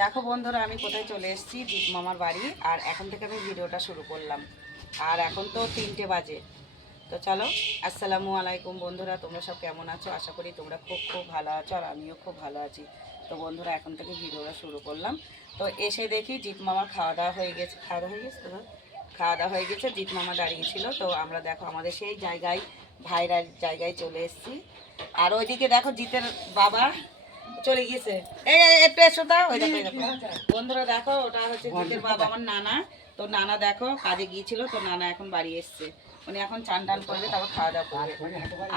দেখো বন্ধুরা, আমি কোথায় চলে এসেছি? দীপ মামার বাড়ি, আর এখন থেকে আমি ভিডিওটা শুরু করলাম। আর এখন তো তিনটে বাজে। তো চলো, আসসালামু আলাইকুম বন্ধুরা, তোমরা সব কেমন আছো? আশা করি তোমরা খুব খুব ভালো আছো, আর আমিও খুব ভালো আছি। তো বন্ধুরা, এখন থেকে ভিডিওটা শুরু করলাম। তো এসে দেখি জিৎ মামার খাওয়া দাওয়া হয়ে গেছে। খাওয়া দাওয়া হয়ে গেছে তো খাওয়া দাওয়া হয়ে গেছে জিৎ মামা দাঁড়িয়েছিল তো আমরা দেখো আমাদের সেই জায়গায়, ভাইরাল জায়গায় চলে এসেছি। আর ওইদিকে দেখো জিতের বাবা চলে গিয়েছে। এই একটু এসো তা ওই দেখো, বন্ধুরা দেখো ওটা হচ্ছে বাবা আমার নানা। তো নানা দেখো কাজে গিয়েছিল তো নানা এখন বাড়ি এসছে। উনি এখন চান টান করবে তারপর খাওয়া দাওয়া করবে।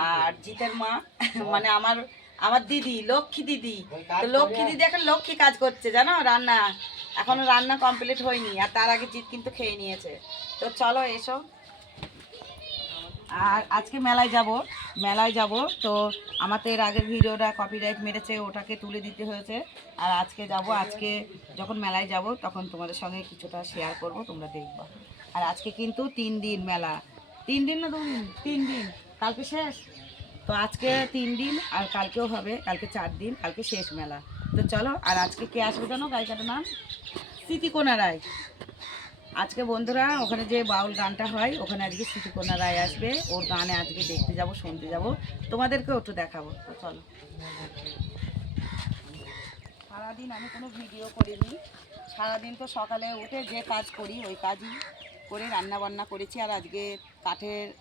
আর জিতের মা মানে আমার আমার দিদি লক্ষ্মী দিদি। তো লক্ষ্মী দিদি এখন লক্ষ্মী কাজ করছে জানো রান্না। এখনও রান্না কমপ্লিট হয়নি আর তার আগে জিত কিন্তু খেয়ে নিয়েছে। তো চলো এসো। আর আজকে মেলায় যাব মেলায় যাব। তো আমাদের আগের ভিডিওটা কপিরাইট মেরেছে, ওটাকে তুলে দিতে হয়েছে। আর আজকে যাব, আজকে যখন মেলায় যাব, তখন তোমাদের সঙ্গে কিছুটা শেয়ার করব, তোমরা দেখবা। আর আজকে কিন্তু তিন দিন মেলা। তিন দিন না দু দিন? তিন দিন। কালকে শেষ। তো আজকে তিন দিন, আর কালকেও হবে। কালকে চার দিন, কালকে শেষ মেলা। তো চলো, আর আজকে কে আসবে জানো? গায়িকাটার নাম? স্মৃতিকোনা রায়। আজকে বন্ধুরা, ওখানে যে বাউল গানটা হয়, ওখানে আজকে স্মৃতিকন্যা রায় আসবে। ওর গানে আজকে দেখতে যাব, শুনতে যাব। তোমাদেরকেও একটু দেখাবো। চলো। সারাদিন আমি কোনো ভিডিও করিনি। সারাদিন তো সকালে উঠে যে কাজ করি, ওই কাজই করে রান্না বান্না করেছি। আর আজকে কাঠের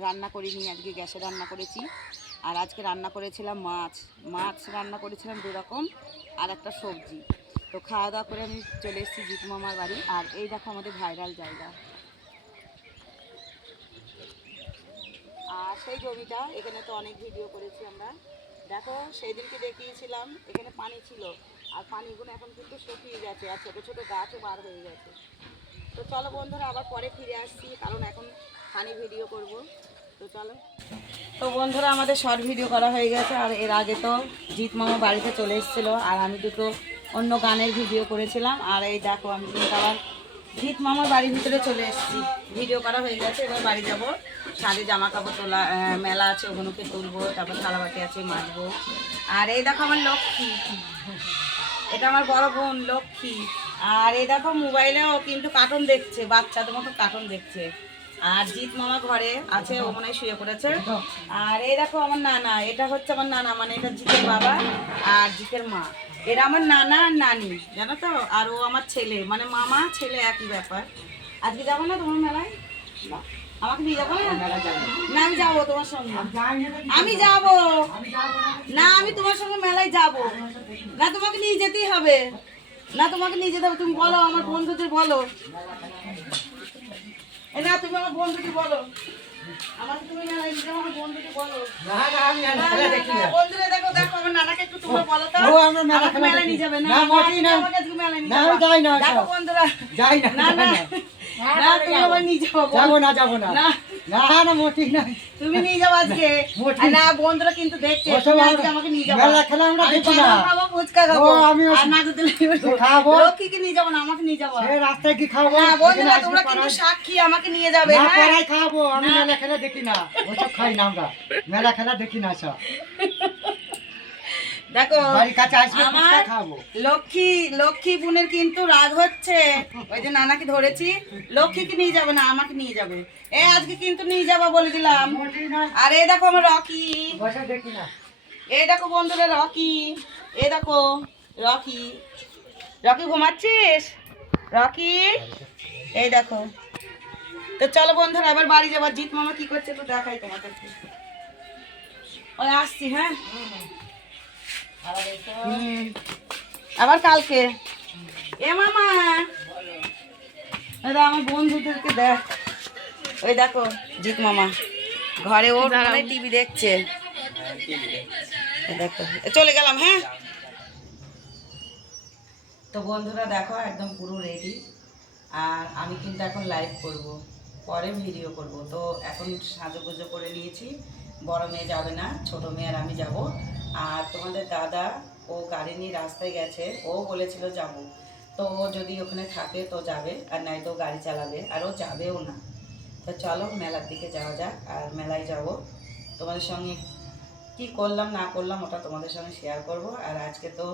রান্না করিনি, আজকে গ্যাসে রান্না করেছি। আর আজকে রান্না করেছিলাম মাছ। মাছ রান্না করেছিলাম দু রকম আর একটা সবজি। তো খাওয়া দাওয়া করে আমি চলে এসেছি জিতু মামার বাড়ি। আর এই দেখো আমাদের ভাইরাল জায়গা। আর সেই জমিটা, এখানে তো অনেক ভিডিও করেছি আমরা। দেখো সেই দিনকে দেখিয়েছিলাম, এখানে পানি ছিল। আর পানিগুলো এখন কিন্তু শুকিয়ে গেছে, আর ছোটো ছোটো গাছও বার হয়ে গেছে। তো চলো বন্ধুরা, আবার পরে ফিরে আসছি, কারণ এখন পানি ভিডিও করব। তো চলো। তো বন্ধুরা, আমাদের শর্ট ভিডিও করা হয়ে গেছে, আর এর আগে তো জিৎ মামা বাড়িতে চলে এসেছিল, আর আমি দুটো অন্য গানের ভিডিও করেছিলাম। আর এই দেখো, আমি কিন্তু আবার জিৎ মামার বাড়ির ভিতরে চলে এসেছি। ভিডিও করা হয়ে গেছে, এবার বাড়ি যাব। সাদে জামা কাপড় তোলা মেলা আছে, ওগুলোকে তুলবো, তারপর থালাবাটি আছে, মাজবো। আর এই দেখো আমার লক্ষ্মী। এটা আমার বড় বোন লক্ষ্মী। আর এই দেখো মোবাইলেও কিন্তু কার্টুন দেখছে, বাচ্চাদের মতো কার্টুন দেখছে। আর জিৎ মামা ঘরে আছে, ও মনে শুয়ে পড়েছে। আর এই দেখো আমার নানা, এটা হচ্ছে আমার নানা মানে এটা জিতের বাবা আর জিতের মা। এরা আমার নানা আর নানি জানো তো? আর ও আমার ছেলে মানে মামা ছেলে একই ব্যাপার। আজকে যাব না তোমার মেলায়? আমাকে নিয়ে যাব না? আমি যাব তোমার সঙ্গে। আমি যাব। না। আমি তোমার সঙ্গে মেলায় যাব। না। তোমাকে নিয়ে যেতেই হবে। না তোমাকে নিয়ে যেতে হবে। তুমি বলো আমার বন্ধুদের বলো। না তুমি আমার বন্ধুকে বলো। আমাকে তুমি যাব আমার বন্ধুকে বলো। না না আমি না, না, দেখি না, না। দেখো দেখো আমার নানাকে একটু তোমরা বলো তো। ও, আমরা মেলা দেখি। নিয়ে যাবে। না না, মোটেই না। না, আমি যাই না, দেখো বন্ধুরা। যাই না না না। না। না তুমি আবার নিয়ে যাব যাব না যাব না। না। না না তুমি নিয়ে যাও আজকে। না বন্ধুরা কিন্তু দেখছে। ওসব তুমি আমরা- আজকে আমাকে নিয়ে যাব মেলা খেলা আমরা দেখি না। খাব ফুচকা খাব। আমি ওসব- আর নাগরদোলা তো খাব। নিয়ে যাব না আমাকে নিয়ে যাব। সে রাস্তায় কি খাব? না বন্ধুরা তোমরা কিন্তু সাক্ষী আমাকে নিয়ে যাবে না হ্যাঁ? খাব। আমি মেলা খেলা দেখি না। ওসব খাই না আমরা। মেলা খেলা দেখি না সব দেখো আমার লক্ষ্মী লক্ষ্মী বোনের কিন্তু রাগ হচ্ছে। ওই যে নানাকে ধরেছি লক্ষ্মীকে নিয়ে যাবে না আমাকে নিয়ে যাবে। এ আজকে কিন্তু নিয়ে যাব বলে দিলাম। আর এই দেখো আমার রকি। এই দেখো বন্ধুরা রকি। এই দেখো রকি। রকি ঘুমাচ্ছিস? রকি এই দেখো। তো চলো বন্ধুরা এবার বাড়ি যাবার জিৎ মামা কি করছে তো দেখাই তোমাদেরকে। ওই আসছি হ্যাঁ। আবার কালকে। এ মামা। দাদা আমার বন্ধুদেরকে দেখ। ওই দেখো জিৎ মামা। ঘরে ওর টিভি দেখছে। দেখো চলে গেলাম হ্যাঁ? তো বন্ধুরা দেখো একদম পুরো রেডি আর আমি কিন্তু এখন লাইভ করব। পরে ভিডিও করব। তো এখন সাজুগুজো করে নিয়েছি। বড় মেয়ে যাবে না ছোট মেয়ে আর আমি যাব। আর তোমাদের দাদা ও গাড়ি নিয়ে রাস্তায় গেছে, ও বলেছিল যাব। তো ও যদি ওখানে থাকে তো যাবে, আর নাই তো গাড়ি চালাবে, আর ও যাবেও না। তো চলো মেলার দিকে যাওয়া যাক, আর মেলায় যাব। তোমাদের সঙ্গে কি করলাম, না করলাম, ওটা তোমাদের সঙ্গে শেয়ার করব। আর আজকে তো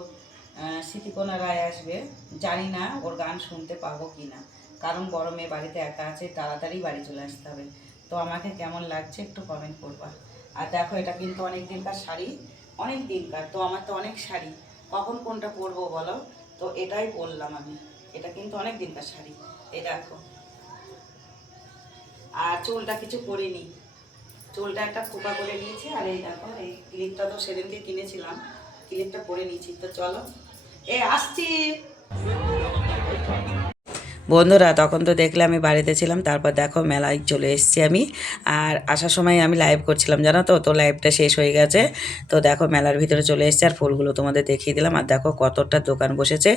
স্মৃতিকোনা রায় আসবে। জানি না ওর গান শুনতে পাবো কি না। কারণ বড় মেয়ে বাড়িতে একা আছে, তাড়াতাড়ি বাড়ি চলে আসতে হবে। তো আমাকে কেমন লাগছে একটু কমেন্ট করবা। আর দেখো, এটা কিন্তু অনেক দিনকার শাড়ি। অনেক দিনকার, তো আমার তো অনেক শাড়ি। কখন কোনটা পরবো বলো? তো এটাই পরলাম আমি। এটা কিন্তু অনেক দিনকার শাড়ি। এই দেখো। আর চুলটা কিছু করিনি চুলটা একটা খোপা করে নিয়েছি, আর এই দেখো, এই ক্লিপটা তো সেদিনকে কিনেছিলাম। ক্লিপটা করে নিয়েছি। তো চলো। এ, আসছি। বন্ধুরা, তখন তো দেখলে আমি বাড়িতে ছিলাম, তারপর দেখো মেলায় চলে এসেছি আমি। আর আসার সময় আমি লাইভ করছিলাম, জানো তো? তো লাইভটা শেষ হয়ে গেছে। তো দেখো মেলার ভিতরে চলে এসেছে, আর ফুলগুলো তোমাদের দেখিয়ে দিলাম। আর দেখো কতটা দোকান বসেছে,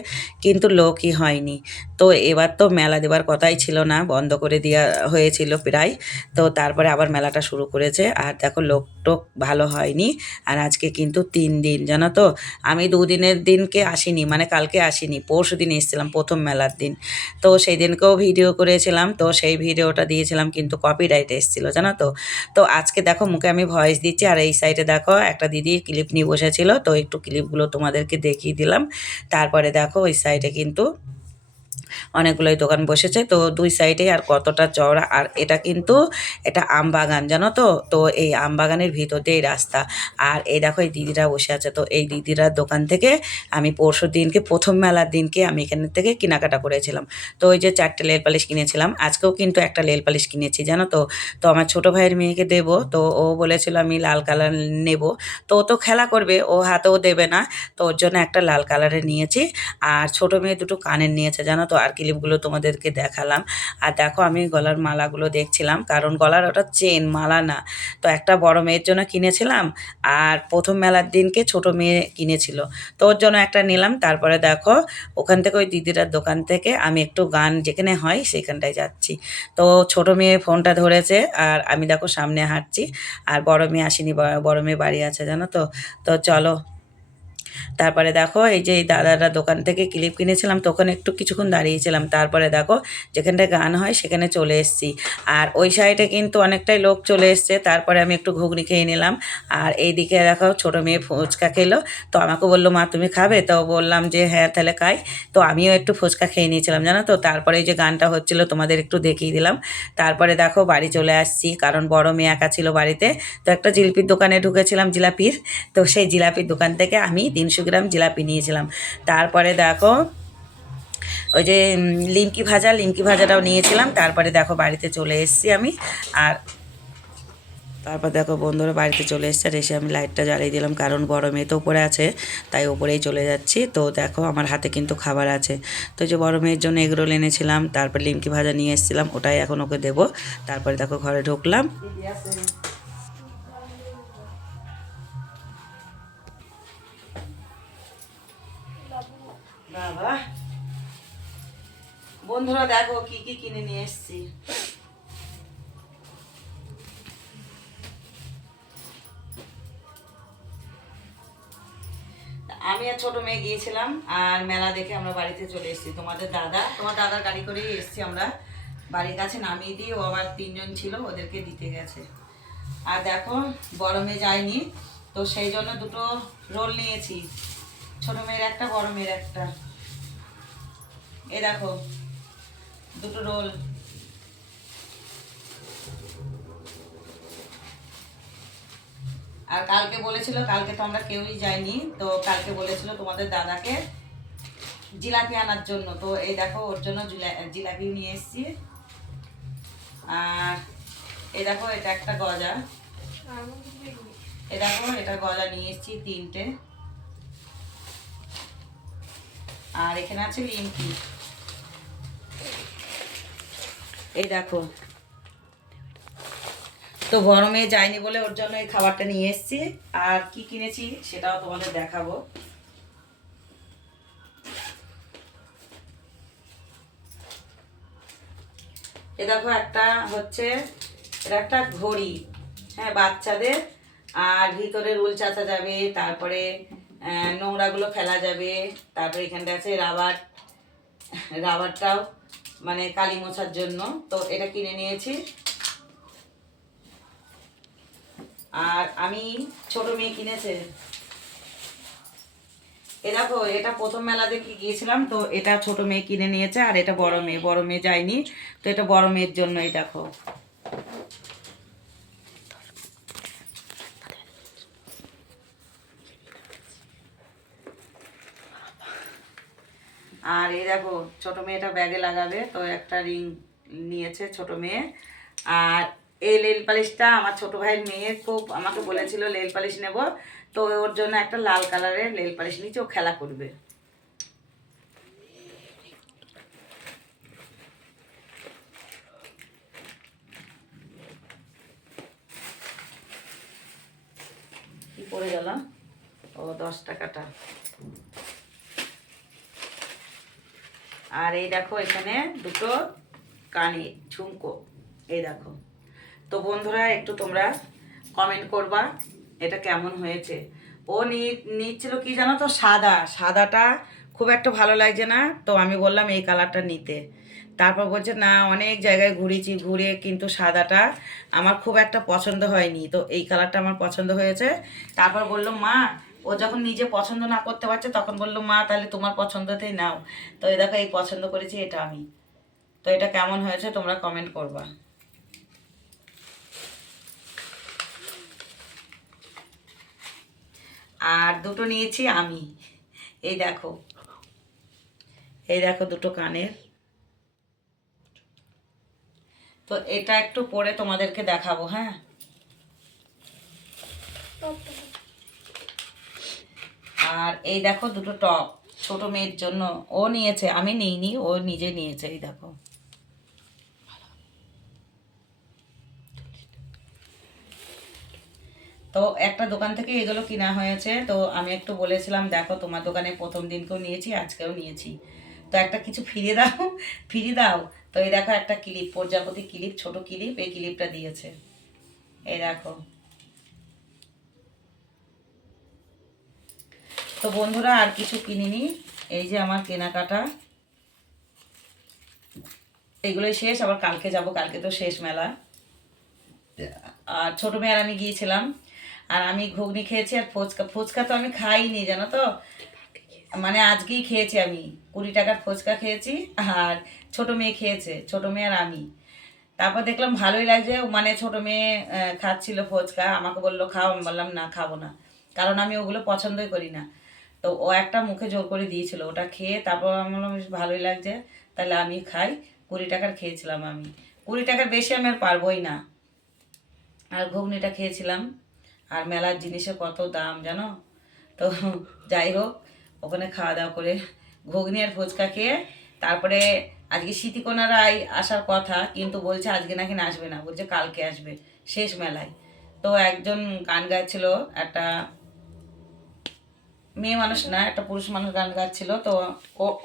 কিন্তু লোকই হয়নি। তো এবার তো মেলা দেবার কথাই ছিল না, বন্ধ করে দেওয়া হয়েছিল প্রায়। তো তারপরে আবার মেলাটা শুরু করেছে, আর দেখো লোক টোক ভালো হয়নি। আর আজকে কিন্তু তিন দিন, জানো তো? আমি দুদিনের দিনকে আসিনি মানে কালকে আসিনি পরশু দিন এসেছিলাম প্রথম মেলার দিন। তো সেই দিনকেও ভিডিও করেছিলাম, তো সেই ভিডিওটা দিয়েছিলাম কিন্তু কপিরাইট এসেছিল, জানো তো? তো আজকে দেখো মুখে আমি ভয়েস দিচ্ছি, আর এই সাইডে দেখো একটা দিদি ক্লিপ নিয়ে বসেছিল, তো একটু ক্লিপগুলো তোমাদেরকে দেখিয়ে দিলাম। তারপরে দেখো ওই সাইডে কিন্তু অনেকগুলোই দোকান বসেছে। তো দুই সাইডে আর কতটা চওড়া, আর এটা কিন্তু এটা আম বাগান, জানো তো? তো এই আম বাগানের ভিতর দিয়েই রাস্তা। আর এই দেখো, এই দিদিরা বসে আছে। তো এই দিদিরার দোকান থেকে আমি পরশু দিনকে, প্রথম মেলার দিনকে আমি এখান থেকে কেনাকাটা করেছিলাম। তো ওই যে চারটে লেল পালিশ কিনেছিলাম। আজকেও কিন্তু একটা লেল পালিশ কিনেছি, জানো তো? তো আমার ছোটো ভাইয়ের মেয়েকে দেবো। তো ও বলেছিল আমি লাল কালার নেব। তো ও তো খেলা করবে, ও হাতেও দেবে না। তো ওর জন্য একটা লাল কালারের নিয়েছি। আর ছোটো মেয়ে দুটো কানের নিয়েছে, জানো তো? আর ক্লিপগুলো তোমাদেরকে দেখালাম। আর দেখো আমি গলার মালাগুলো দেখছিলাম, কারণ গলার ওটা চেন, মালা না। তো একটা বড় মেয়ের জন্য কিনেছিলাম, আর প্রথম মেলার দিনকে ছোট মেয়ে কিনেছিল। তো ওর জন্য একটা নিলাম, তারপরে দেখো ওখান থেকে ওই দিদিটার দোকান থেকে আমি একটু গান যেখানে হয় সেখানটায় যাচ্ছি। তো ছোট মেয়ে ফোনটা ধরেছে, আর আমি দেখো সামনে হাঁটছি, আর বড় মেয়ে আসেনি বড় মেয়ে বাড়ি আছে, জানো তো? তো চলো তারপরে দেখো, এই যে দাদারা দোকান থেকে ক্লিপ কিনেছিলাম, তখন একটু কিছুক্ষণ দাঁড়িয়েছিলাম। তারপরে দেখো যেখানটায় গান হয় সেখানে চলে এসেছি। আর ওই সাইডে কিন্তু অনেকটাই লোক চলে এসছে। তারপরে আমি একটু ঘুগনি খেয়ে নিলাম। আর এইদিকে দেখো, ছোটো মেয়ে ফুচকা খেলো। তো আমাকে বলল, মা, তুমি খাবে? তো বললাম যে হ্যাঁ তাহলে খাই। তো আমিও একটু ফুচকা খেয়ে নিয়েছিলাম, জানো তো? তারপরে এই যে গানটা হচ্ছিল, তোমাদের একটু দেখিয়ে দিলাম। তারপরে দেখো, বাড়ি চলে আসছি, কারণ বড় মেয়ে একা ছিল বাড়িতে। তো একটা জিলিপির দোকানে ঢুকেছিলাম জিলাপির। তো সেই জিলাপির দোকান থেকে আমি তিনশো গ্রাম জিলাপি নিয়েছিলাম। তারপরে দেখো, ওই যে লিমকি ভাজা, লিমকি ভাজাটাও নিয়েছিলাম। তারপরে দেখো, বাড়িতে চলে এসেছি আমি। আর তারপর দেখো, বন্ধুরা, বাড়িতে চলে এসছে। এসে আমি লাইটটা জ্বালিয়ে দিলাম, কারণ মেয়ে তো উপরে আছে। তাই উপরেই চলে যাচ্ছি। তো দেখো, আমার হাতে কিন্তু খাবার আছে। তো যে, বড় মেয়ের জন্য এগরোল এনেছিলাম। তারপর লিমকি ভাজা নিয়ে এসেছিলাম। ওটাই এখন ওকে দেবো। তারপরে দেখো, ঘরে ঢুকলাম। বন্ধুরা, দেখো কি কি কিনে নিয়ে এসেছি। আমি আর ছোট মেয়ে গিয়েছিলাম, আর মেলা দেখে আমরা বাড়িতে চলে এসেছি। তোমাদের দাদা, তোমার দাদার গাড়ি করেই এসেছি আমরা। বাড়ির কাছে নামিয়ে দিয়ে ও আবার তিনজন ছিল, ওদেরকে দিতে গেছে। আর দেখো গরমে যায়নি, তো সেই জন্য দুটো রোল নিয়েছি। ছোট মেয়ের একটা, বড় মেয়ের একটা। এ দেখো দুটো রোল। আর কালকে বলেছিল, কালকে তো আমরা কেউই যাইনি, তো কালকে বলেছিল তোমাদের দাদাকে জিলাপি আনার জন্য। তো এই দেখো, ওর জন্য জিলা- জিলাপি নিয়ে এসেছি। আর এই দেখো, এটা একটা গজা। এ দেখো, এটা গজা নিয়ে এসেছি তিনটে। আর এখানে আছে লিমকি। এই দেখো। তো গরমে যায়নি বলে ওর জন্য এই খাবারটা নিয়ে এসেছি। আর কি কিনেছি সেটাও তোমাদের দেখাবো। এ দেখো একটা হচ্ছে, এটা একটা ঘড়ি। হ্যাঁ বাচ্চাদের। আর ভিতরে রুল চাচা যাবে, তারপরে নোংরাগুলো ফেলা যাবে, তারপরে এখানটা আছে রাবার। রাবারটাও মানে কালি মোছার জন্য। তো এটা কিনে নিয়েছি। আর আমি ছোট মেয়ে কিনেছে। এ দেখো, এটা প্রথম মেলা দেখে গিয়েছিলাম, তো এটা ছোট মেয়ে কিনে নিয়েছে, আর এটা বড় মেয়ে। বড় মেয়ে যায়নি, তো এটা বড় মেয়ের জন্য এই দেখো। আর এই দেখো, ছোট মেয়েটা ব্যাগে লাগাবে, তো একটা রিং নিয়েছে ছোট মেয়ে। আর এই লেল পালিশটা আমার ছোট ভাইয়ের মেয়ে খুব, আমাকে বলেছিল লেল পালিশ নেব, তো ওর জন্য একটা লাল কালারের লেল পালিশ নিচে ও খেলা করবে। পড়ে গেল? ও দশ টাকাটা। আর এই দেখো এখানে দুটো কানে, ঝুমকো, এই দেখো। তো বন্ধুরা, একটু তোমরা কমেন্ট করবা, এটা কেমন হয়েছে? ও নিচ্ছিল কি জানো তো? সাদা। সাদাটা খুব একটা ভালো লাগছে না। তো আমি বললাম, এই কালারটা নিতে। তারপর বলছে, না, অনেক জায়গায় ঘুরেছি, ঘুরে কিন্তু সাদাটা আমার খুব একটা পছন্দ হয়নি। তো এই কালারটা আমার পছন্দ হয়েছে। তারপর বলল, মা ও যখন নিজে পছন্দ না করতে পারছে, তখন বলল, মা, তাহলে তোমার পছন্দতেই নাও। তো এই দেখো, এই পছন্দ করেছি এটা আমি। তো এটা কেমন হয়েছে তোমরা কমেন্ট করবা। আর দুটো নিয়েছি আমি। এই দেখো। এই দেখো দুটো কানের। তো এটা একটু পরে তোমাদেরকে দেখাবো হ্যাঁ? আর এই দেখো দুটো টপ, ছোট মেয়ের জন্য। ও নিয়েছে, আমি নিইনি, ও নিজে নিয়েছে, এই দেখো। তো একটা দোকান থেকে এগুলো কিনা হয়েছে। তো আমি একটু বলেছিলাম, দেখো তোমার দোকানে প্রথম দিনকেও নিয়েছি, আজকেও নিয়েছি। তো একটা কিছু ফিরিয়ে দাও ফিরিয়ে দাও। তো এই দেখো একটা ক্লিপ, প্রজাপতি ক্লিপ, ছোট ক্লিপ, এই ক্লিপটা দিয়েছে। এই দেখো। তো বন্ধুরা আর কিছু কিনিনি। এই যে আমার কেনাকাটা। এগুলোই শেষ, আবার কালকে যাব, কালকে তো শেষ মেলা। আর ছোট মেয়ের আমি গিয়েছিলাম, আর আমি ঘুগনি খেয়েছি আর ফুচকা। ফুচকা তো আমি খাইনি, জানো তো? মানে আজকেই খেয়েছি আমি। কুড়ি টাকার ফুচকা খেয়েছি, আর ছোট মেয়ে খেয়েছে, ছোট মেয়ে আর আমি। তারপর দেখলাম ভালোই লাগছে মানে ছোট মেয়ে খাচ্ছিল ফুচকা, আমাকে বলল, খাও। আমি বললাম, না, খাব না। কারণ আমি ওগুলো পছন্দই করি না। তো ও একটা মুখে জোর করে দিয়েছিল। ওটা খেয়ে তারপর আমার বেশ, ভালোই লাগছে। তাহলে আমি খাই। কুড়ি টাকার খেয়েছিলাম আমি। কুড়ি টাকার বেশি আমি আর পারবই না। আর ঘুগনিটা খেয়েছিলাম। আর মেলার জিনিসের কত দাম, জানো? তো যাই হোক, ওখানে খাওয়া দাওয়া করে ঘুগনি আর ফুচকা খেয়ে তারপরে আজকে স্মৃতিকোনারাই আসার কথা, কিন্তু বলছে আজকে নাকি না আসবে না। বলছে কালকে আসবে, শেষ মেলায়। তো একজন গান গাইছিল, একটা মেয়ে মানুষ না, একটা পুরুষ মানুষ গান গাচ্ছিল, তো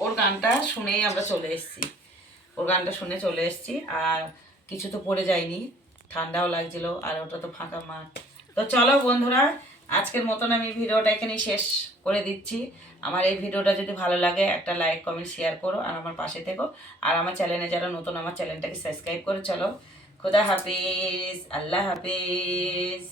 ওর গানটা শুনেই আমরা চলে এসেছি। ওর গানটা শুনে চলে এসেছি, আর কিছু তো পড়ে যায়নি, ঠান্ডাও লাগছিল, আর ওটা তো ফাঁকা মাঠ। তো চলো বন্ধুরা, আজকের মতন আমি ভিডিওটা এখানেই শেষ করে দিচ্ছি। আমার এই ভিডিওটা যদি ভালো লাগে, একটা লাইক, কমেন্ট, শেয়ার করো, আর আমার পাশে থেকো। আর আমার চ্যানেলে যারা নতুন, আমার চ্যানেলটাকে সাবস্ক্রাইব করে চলো। খুদা হাফিজ, আল্লাহ হাফিজ।